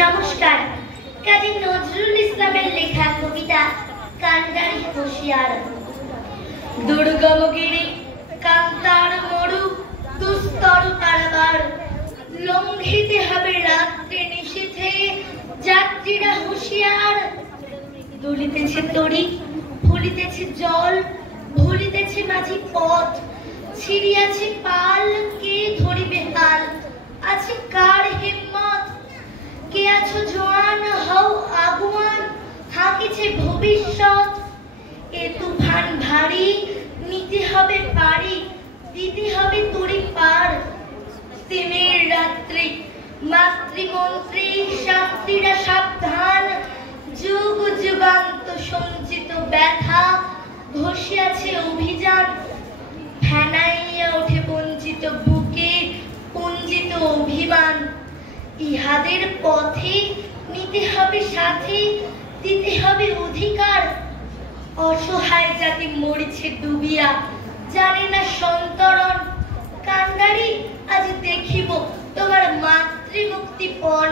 নমস্কার। কাজী নজরুল ইসলামের লেখা কবিতা কান্ডারি হুঁশিয়ার। দুর্গমগিরি কান্তার মরু দুস্তর কারাগার, লঙ্ঘিতে হবে রাত্রি নিশীথে যাত্রীরা হুঁশিয়ার। দুলিতেছে তরি, ফুলিতেছে জল, ভুলিতেছে মাঝি পথ, ছিড়িয়াছে পাল, কে ধরিবে হাল, আছে কার হিম্মত? কে আছো জোয়ান, হও আগুয়ান, হাঁকিছে ভবিষ্যৎ। এ তুফান ভারী, নিতে হবে পারি, দিতে হবে তরি পার। তিমির রাত্রি, মাতৃমন্ত্রী শাস্ত্রীরা সাবধান, যুগ যুগান্ত সঞ্চিত ব্যথা ঘষিয়াছে অভিযান। ফেনাইয়া ওঠে বঞ্চিত বুকে পুঞ্জিত অভিমান। ইহাদের পথে নিতে হবে সাথে, দিতে হবে অধিকার। অসহায় জাতি মরিছে ডুবিয়া, জানে না সন্তরণ। কান্ডারি আজ দেখিব তোমার মাতৃমুক্তিপণ।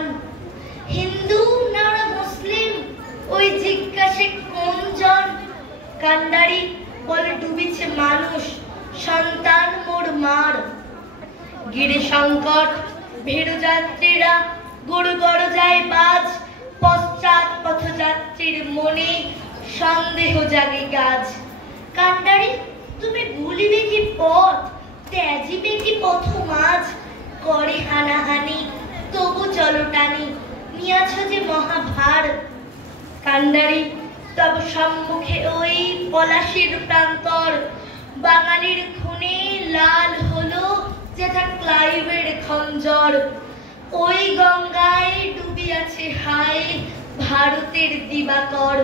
হিন্দু না ওরা মুসলিম, ওই জিজ্ঞাসে কোন জন? কান্ডারি বলে ডুবিছে মানুষ, সন্তান মোর মার। গিরি সংকট ভেরু যাত্রীরা গড় গড় যায় বাজ, পশ্চাৎ পথযাত্রীর মনে সন্দেহ জাগে গাছ। কান্ডারি তুমি ভুলিবে কি পথ, ত্যাজিবে কি পথ মাঝ? করে হানাহানি তবু চলো টানি, নিয়াছ যে মহাভার। কান্ডারি তব সম্মুখে ওই পলাশির প্রান্তর, বাঙালির খুনে লাল হলো যেথা ক্লাইভের খঞ্জর। ওই গঙ্গায় ডুবিয়াছে হায় ভারতের দিবাকর।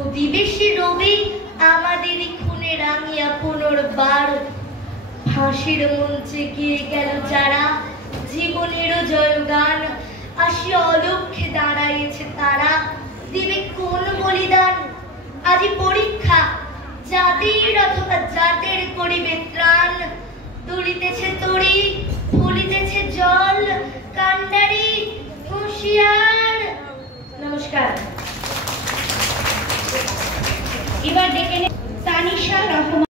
অধিবেশী রবি আমাদেরই খুনে রাঙিয়া পুনর্বার। ফাঁসির মঞ্চে গিয়ে গেল যারা, জীবনেরও জয়গান। আসি অলক্ষ্যে দাঁড়াইছে তারা, দিবে কোন বলিদান? আজি পরীক্ষা জাতির অথবা জাতের করিবে ত্রাণ। দুলিতেছে তরি, ফুলিতেছে জল, কান্ডারি হুঁশিয়ার। নমস্কার। এবার ডেকে তানিশা রহমান।